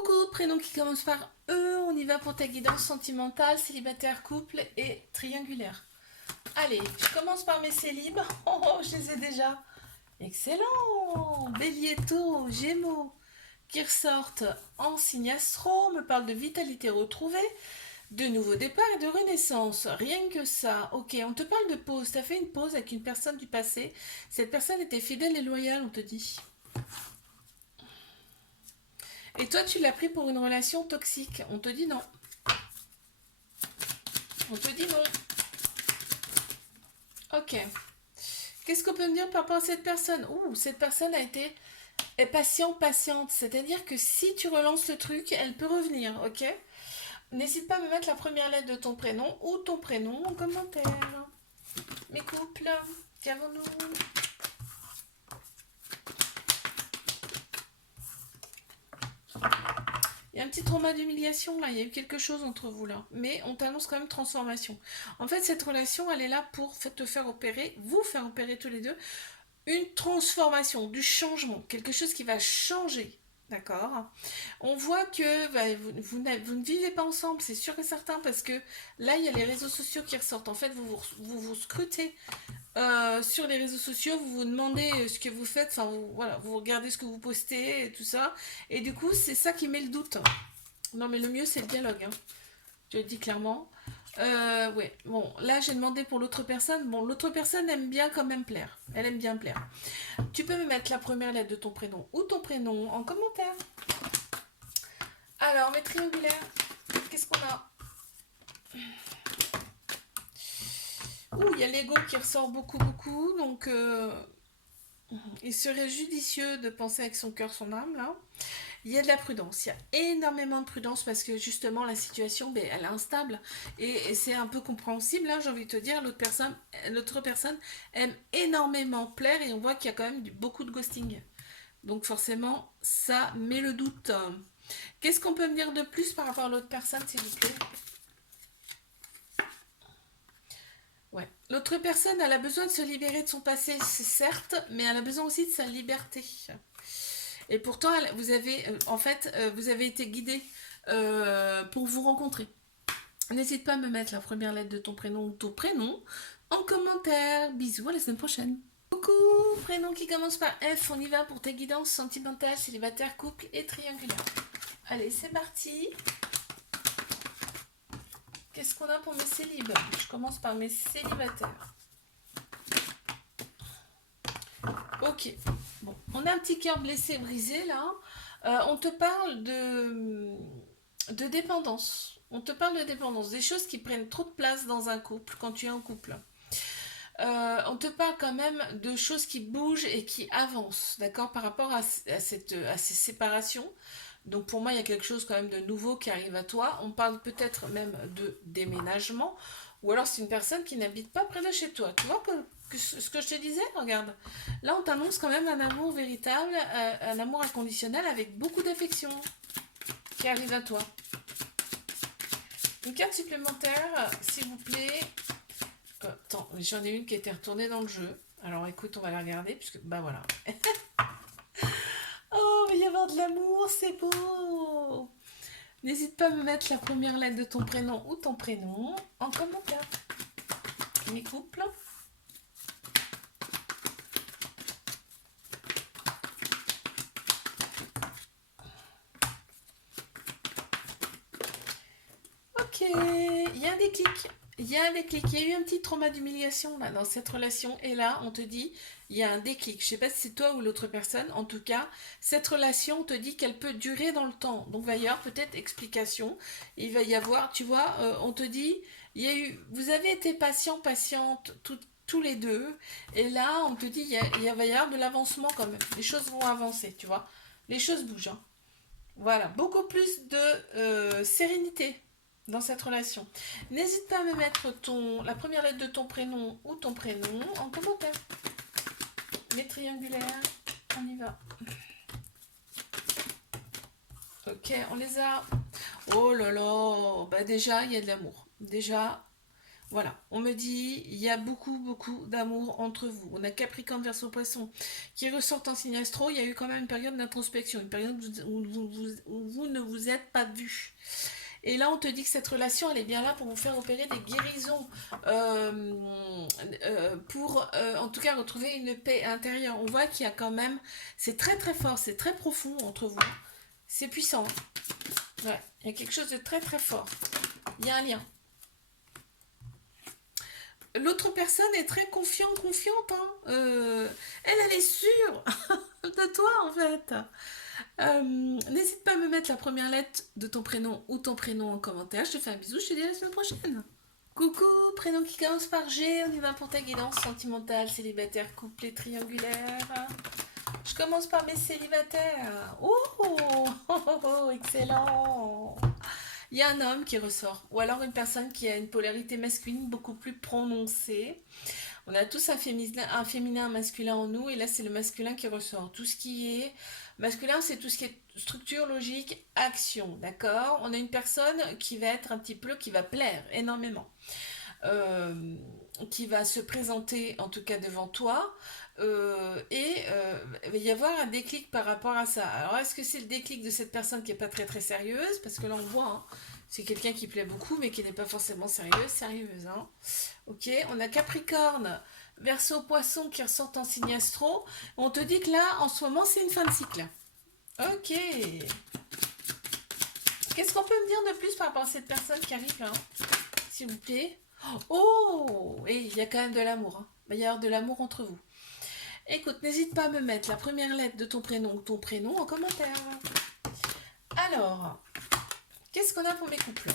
Coucou, prénom qui commence par E, on y va pour ta guidance sentimentale, célibataire, couple et triangulaire. Allez, je commence par mes célibes. Oh, oh, je les ai déjà. Excellent. Bélier, Taureau, Gémeaux, qui ressortent en signe astro, me parlent de vitalité retrouvée, de nouveaux départs et de renaissance. Rien que ça. Ok, on te parle de pause. Tu as fait une pause avec une personne du passé. Cette personne était fidèle et loyale, on te dit. Et toi, tu l'as pris pour une relation toxique. On te dit non. On te dit non. Ok. Qu'est-ce qu'on peut me dire par rapport à cette personne? Ouh, cette personne est patiente. C'est-à-dire que si tu relances le truc, elle peut revenir, ok? N'hésite pas à me mettre la première lettre de ton prénom ou ton prénom en commentaire. Mes couples, qu'avons-nous? Il y a un petit trauma d'humiliation là, il y a eu quelque chose entre vous là. Mais on t'annonce quand même transformation. En fait, cette relation, elle est là pour te faire opérer, vous faire opérer tous les deux, une transformation, du changement, quelque chose qui va changer. D'accord. On voit que bah, vous ne vivez pas ensemble, c'est sûr et certain, parce que là, il y a les réseaux sociaux qui ressortent. En fait, vous scrutez sur les réseaux sociaux, vous vous demandez ce que vous faites, enfin, voilà, vous regardez ce que vous postez et tout ça. Et du coup, c'est ça qui met le doute. Non, mais le mieux, c'est le dialogue, hein. Je le dis clairement. Ouais, bon, là j'ai demandé pour l'autre personne. Bon, l'autre personne aime bien quand même plaire. Elle aime bien plaire. Tu peux me mettre la première lettre de ton prénom ou ton prénom en commentaire. Alors, mes triangulaires, qu'est-ce qu'on a? Ouh, il y a l'ego qui ressort beaucoup. Donc, il serait judicieux de penser avec son cœur, son âme, là. Il y a de la prudence, il y a énormément de prudence parce que justement la situation, ben, elle est instable et c'est un peu compréhensible, hein, j'ai envie de te dire, l'autre personne aime énormément plaire et on voit qu'il y a quand même beaucoup de ghosting. Donc forcément, ça met le doute. Qu'est-ce qu'on peut me dire de plus par rapport à l'autre personne, s'il vous plaît? Ouais. L'autre personne, elle a besoin de se libérer de son passé, c'est certes, mais elle a besoin aussi de sa liberté. Et pourtant, vous avez été guidé pour vous rencontrer. N'hésite pas à me mettre la première lettre de ton prénom ou ton prénom en commentaire. Bisous, à la semaine prochaine. Coucou, prénom qui commence par F, on y va pour tes guidances sentimentales, célibataire, couple et triangulaire. Allez, c'est parti. Qu'est-ce qu'on a pour mes célibes? Je commence par mes célibataires. Ok. Bon, on a un petit cœur blessé, brisé là. On te parle de dépendance. On te parle de dépendance, des choses qui prennent trop de place dans un couple quand tu es en couple. On te parle quand même de choses qui bougent et qui avancent, d'accord, par rapport à ces séparations. Donc pour moi, il y a quelque chose quand même de nouveau qui arrive à toi. On parle peut-être même de déménagement, ou alors c'est une personne qui n'habite pas près de chez toi. Tu vois ce que je te disais, regarde. Là, on t'annonce quand même un amour véritable, un amour inconditionnel avec beaucoup d'affection qui arrive à toi. Une carte supplémentaire, s'il vous plaît. Attends, j'en ai une qui a été retournée dans le jeu. Alors écoute, on va la regarder, puisque, bah voilà. Oh, il va y avoir de l'amour, c'est beau. N'hésite pas à me mettre la première lettre de ton prénom ou ton prénom en commentaire. Mes couples. Ok, il y a un déclic. Il y a un déclic. Il y a eu un petit trauma d'humiliation là dans cette relation. Et là, on te dit, il y a un déclic. Je sais pas si c'est toi ou l'autre personne. En tout cas, cette relation, on te dit qu'elle peut durer dans le temps. Donc, il va y avoir peut-être explication. Il va y avoir, tu vois, on te dit, vous avez été patiente, tous les deux. Et là, on te dit, va y avoir de l'avancement quand même. Les choses vont avancer, tu vois. Les choses bougent, hein. Voilà, beaucoup plus de sérénité dans cette relation. N'hésite pas à me mettre la première lettre de ton prénom ou ton prénom en commentaire. Les triangulaires, on y va. Ok, on les a. Oh là là, bah déjà, il y a de l'amour. Déjà, Voilà, on me dit, il y a beaucoup, beaucoup d'amour entre vous. On a Capricorne, Verseau, Poisson qui ressortent en signe astro. Il y a eu quand même une période d'introspection, une période où vous ne vous êtes pas vus. Et là, on te dit que cette relation, elle est bien là pour vous faire opérer des guérisons, pour en tout cas retrouver une paix intérieure. On voit qu'il y a quand même, c'est très très fort, c'est très profond entre vous. C'est puissant. Ouais, il y a quelque chose de très très fort. Il y a un lien. L'autre personne est très confiante. Hein. Elle est sûre de toi en fait. N'hésite pas à me mettre la première lettre de ton prénom ou ton prénom en commentaire. Je te fais un bisou, je te dis à la semaine prochaine. Coucou, prénom qui commence par G, on y va pour ta guidance sentimentale, célibataire, couple et triangulaire. Je commence par mes célibataires. Excellent. Il y a un homme qui ressort, ou alors une personne qui a une polarité masculine beaucoup plus prononcée. On a tous un féminin, un masculin en nous, et là c'est le masculin qui ressort. Tout ce qui est masculin, c'est tout ce qui est structure, logique, action, d'accord. On a une personne qui va être un petit peu, qui va plaire énormément, qui va se présenter en tout cas devant toi, il va y avoir un déclic par rapport à ça. Alors est-ce que c'est le déclic de cette personne qui est pas très très sérieuse, parce que là on voit, hein, c'est quelqu'un qui plaît beaucoup mais qui n'est pas forcément sérieuse, hein. Ok, on a Capricorne, Verseau, Poisson qui ressortent en signe astro. On te dit que là en ce moment c'est une fin de cycle. Ok. Qu'est-ce qu'on peut me dire de plus par rapport à cette personne qui arrive là, hein, s'il vous plaît? Oh, et il y a quand même de l'amour, hein. Il va y avoir de l'amour entre vous. Écoute, n'hésite pas à me mettre la première lettre de ton prénom ou ton prénom en commentaire. Alors, qu'est-ce qu'on a pour mes couples?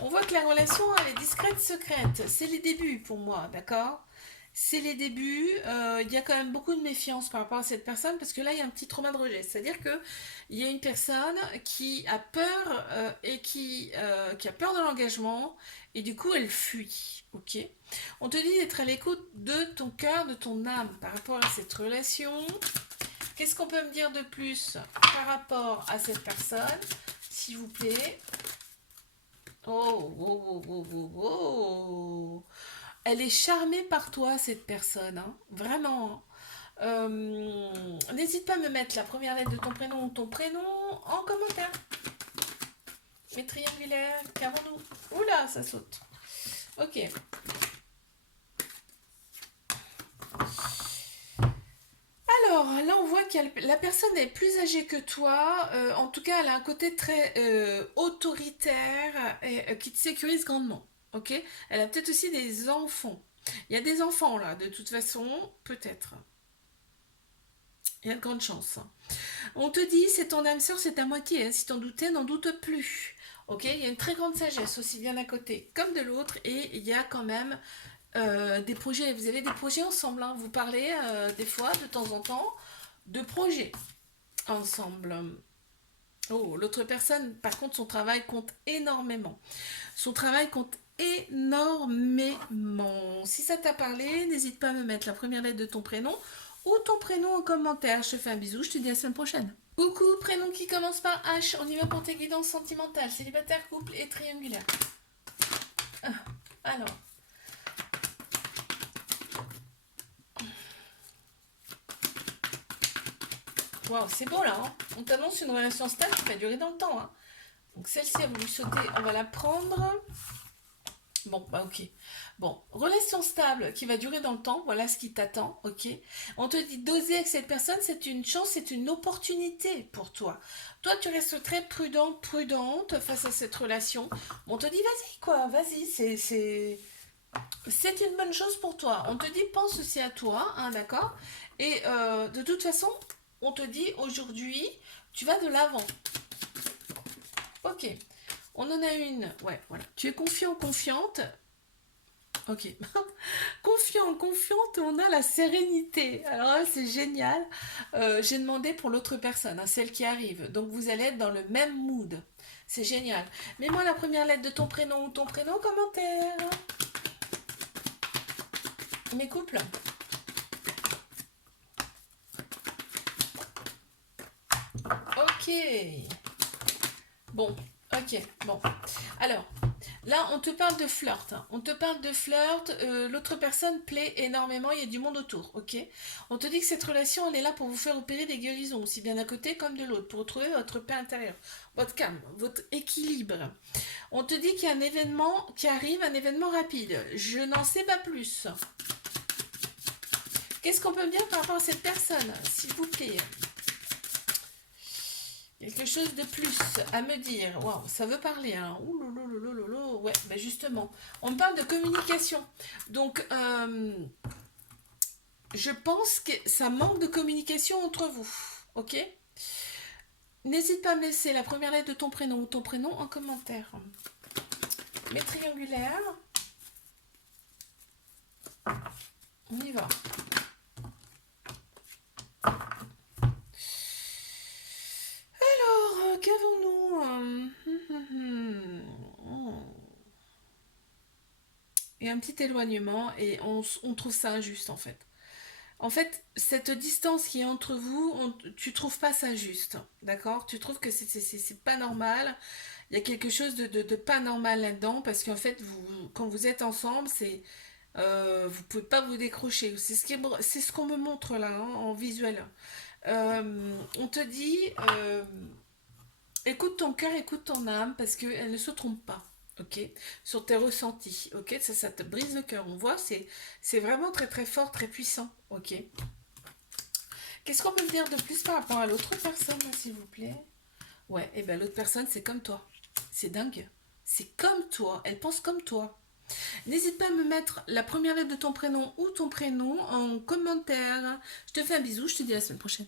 On voit que la relation, elle est discrète, secrète. C'est les débuts pour moi, d'accord? C'est les débuts. Il y a quand même beaucoup de méfiance par rapport à cette personne parce que là, il y a un petit trauma de rejet. C'est-à-dire que il y a une personne qui a peur et qui a peur de l'engagement et du coup, elle fuit. Ok? On te dit d'être à l'écoute de ton cœur, de ton âme par rapport à cette relation. Qu'est-ce qu'on peut me dire de plus par rapport à cette personne, s'il vous plaît? Oh. Elle est charmée par toi, cette personne, hein. Vraiment. N'hésite pas à me mettre la première lettre de ton prénom ou ton prénom en commentaire. Les triangulaires, qu'avons-nous? Oula, ça saute. Ok. Alors, là, on voit que la personne est plus âgée que toi. En tout cas, elle a un côté très autoritaire et qui te sécurise grandement. Ok? Elle a peut-être aussi des enfants. Il y a des enfants là, de toute façon, peut-être. Il y a de grandes chances. On te dit, c'est ton âme sœur, c'est ta moitié. Hein. Si t'en doutais, n'en doute plus. Ok? Il y a une très grande sagesse, aussi bien d'un côté comme de l'autre. Et il y a quand même des projets. Vous avez des projets ensemble. Hein. Vous parlez des fois, de temps en temps, de projets ensemble. Oh, l'autre personne, par contre, son travail compte énormément. Son travail compte énormément. Si ça t'a parlé, n'hésite pas à me mettre la première lettre de ton prénom ou ton prénom en commentaire. Je te fais un bisou, je te dis à la semaine prochaine. Coucou, prénom qui commence par H. On y va pour tes guidances sentimentales, célibataire, couple et triangulaire. Alors. Waouh, c'est beau là, hein. On t'annonce une relation stable qui va durer dans le temps, hein. Donc celle-ci a voulu sauter, on va la prendre. Bon, bah ok. Bon, relation stable qui va durer dans le temps, voilà ce qui t'attend, ok. On te dit d'oser avec cette personne, c'est une chance, c'est une opportunité pour toi. Toi, tu restes très prudente face à cette relation. On te dit vas-y quoi, vas-y, c'est une bonne chose pour toi. On te dit pense aussi à toi, hein, d'accord. Et de toute façon, on te dit aujourd'hui, tu vas de l'avant. Ok. On en a une. Ouais, voilà. Tu es confiant, confiante. Ok. Confiante, on a la sérénité. Alors là, c'est génial. J'ai demandé pour l'autre personne, hein, celle qui arrive. Donc vous allez être dans le même mood. C'est génial. Mets-moi la première lettre de ton prénom ou ton prénom en commentaire. Mes couples. Ok. Bon, ok, bon. Alors, Là, on te parle de flirt, hein. On te parle de flirt. L'autre personne plaît énormément. Il y a du monde autour, ok? On te dit que cette relation, elle est là pour vous faire opérer des guérisons, aussi bien d'un côté comme de l'autre, pour retrouver votre paix intérieure, votre calme, votre équilibre. On te dit qu'il y a un événement qui arrive, un événement rapide. Je n'en sais pas plus. Qu'est-ce qu'on peut me dire par rapport à cette personne, s'il vous plaît? Quelque chose de plus à me dire. Waouh, ça veut parler, hein. Ouh, ouais, ben justement. On parle de communication. Donc, je pense que ça manque de communication entre vous. Ok? N'hésite pas à me laisser la première lettre de ton prénom ou ton prénom en commentaire. Mes triangulaires. On y va. Alors, qu'avons-nous? Il y a un petit éloignement et on trouve ça injuste en fait. En fait, cette distance qui est entre vous, tu trouves pas ça juste, d'accord? Tu trouves que c'est pas normal. Il y a quelque chose de pas normal là-dedans parce qu'en fait, quand vous êtes ensemble, vous pouvez pas vous décrocher. C'est ce qu'on me montre là, hein, en visuel. On te dit, écoute ton cœur, écoute ton âme parce qu'elle ne se trompe pas. Ok, sur tes ressentis, ok, ça te brise le cœur. On voit, c'est vraiment très très fort, très puissant, ok. Qu'est-ce qu'on peut me dire de plus par rapport à l'autre personne, s'il vous plaît? Ouais, et ben l'autre personne, c'est comme toi. C'est dingue. C'est comme toi. Elle pense comme toi. N'hésite pas à me mettre la première lettre de ton prénom ou ton prénom en commentaire. Je te fais un bisou. Je te dis à la semaine prochaine.